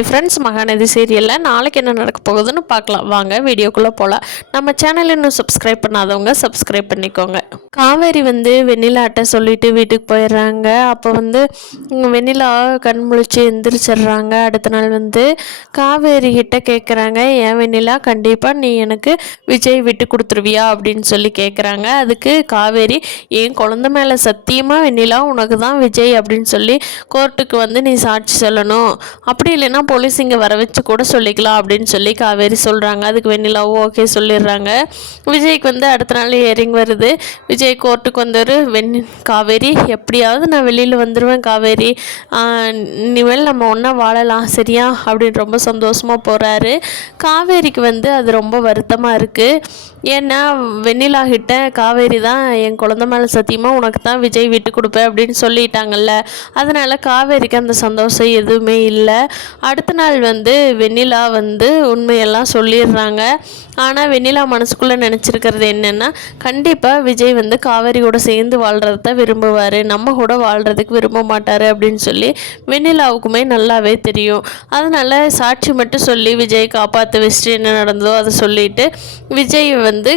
Hi friends, Mahanadi சீரியலில் நாளைக்கு என்ன நடக்க போகுதுன்னு பார்க்கலாம் வாங்க. வீடியோக்குள்ளே போகலாம். நம்ம சேனல் இன்னும் சப்ஸ்கிரைப் பண்ணாதவங்க சப்ஸ்கிரைப் பண்ணிக்கோங்க. காவேரி வெண்ணிலாட்ட சொல்லிட்டு வீட்டுக்கு போயிடுறாங்க. அப்போ வெண்ணிலா கண் முழிச்சு எந்திரிச்சிடுறாங்க. அடுத்த நாள் காவேரி கிட்ட கேட்குறாங்க, ஏன் வெண்ணிலா கண்டிப்பாக நீ எனக்கு விஜய் விட்டு கொடுத்துருவியா அப்படின்னு சொல்லி கேட்குறாங்க. அதுக்கு காவேரி, என் குழந்தை மேலே சத்தியமாக வெண்ணிலா உனக்கு தான் விஜய் அப்படின்னு சொல்லி கோர்ட்டுக்கு நீ சாட்சி சொல்லணும், அப்படி இல்லைன்னா போலீஸ் இங்கே வர வச்சு கூட சொல்லிக்கலாம் அப்படின்னு சொல்லி காவேரி சொல்கிறாங்க. அதுக்கு வெண்ணிலாவும் ஓகே சொல்லிடுறாங்க. விஜய்க்கு அடுத்த நாள் ஹியரிங் வருது. விஜய் கோர்ட்டுக்கு காவேரி எப்படியாவது நான் வெளியில் வந்துடுவேன் காவேரி, இனிமேல் நம்ம ஒன்றா வாழலாம் சரியா அப்படின்னு ரொம்ப சந்தோஷமாக போகிறாரு. காவேரிக்கு அது ரொம்ப வருத்தமாக இருக்குது. ஏன்னா வெண்ணிலா கிட்ட காவேரி தான் என் குழந்தை மேலே சத்தியமாக உனக்கு தான் விஜய் விட்டு கொடுப்பேன் அப்படின்னு சொல்லிட்டாங்கல்ல, அதனால் காவேரிக்கு அந்த சந்தோஷம் எதுவுமே இல்லை. அடுத்த நாள் வெண்ணிலா உண்மையெல்லாம் சொல்லிடுறாங்க. ஆனால் வெண்ணிலா மனசுக்குள்ளே நினச்சிருக்கிறது என்னென்னா, கண்டிப்பாக விஜய் காவேரி கூட சேர்ந்து வாழ்கிறத விரும்புவார், நம்ம கூட வாழ்கிறதுக்கு விரும்ப மாட்டார் அப்படின்னு சொல்லி வெண்ணிலாவுக்குமே நல்லாவே தெரியும். அதனால் சாட்சி மட்டும் சொல்லி விஜய் காப்பாற்ற வச்சுட்டு என்ன நடந்ததோ அதை சொல்லிவிட்டு விஜய்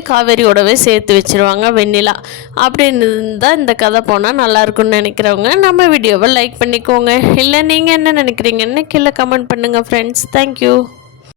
காவேரியோடவே சேர்த்து வச்சுருவாங்க வெண்ணிலா. அப்படின்னு தான் இந்த கதை போனால் நல்லாயிருக்குன்னு நினைக்கிறவங்க நம்ம வீடியோவை லைக் பண்ணிக்கோங்க. இல்லை நீங்கள் என்ன நினைக்கிறீங்கன்னு கீழே கமெண்ட் பண்ணுங்கள் ஃப்ரெண்ட்ஸ். தேங்க்யூ.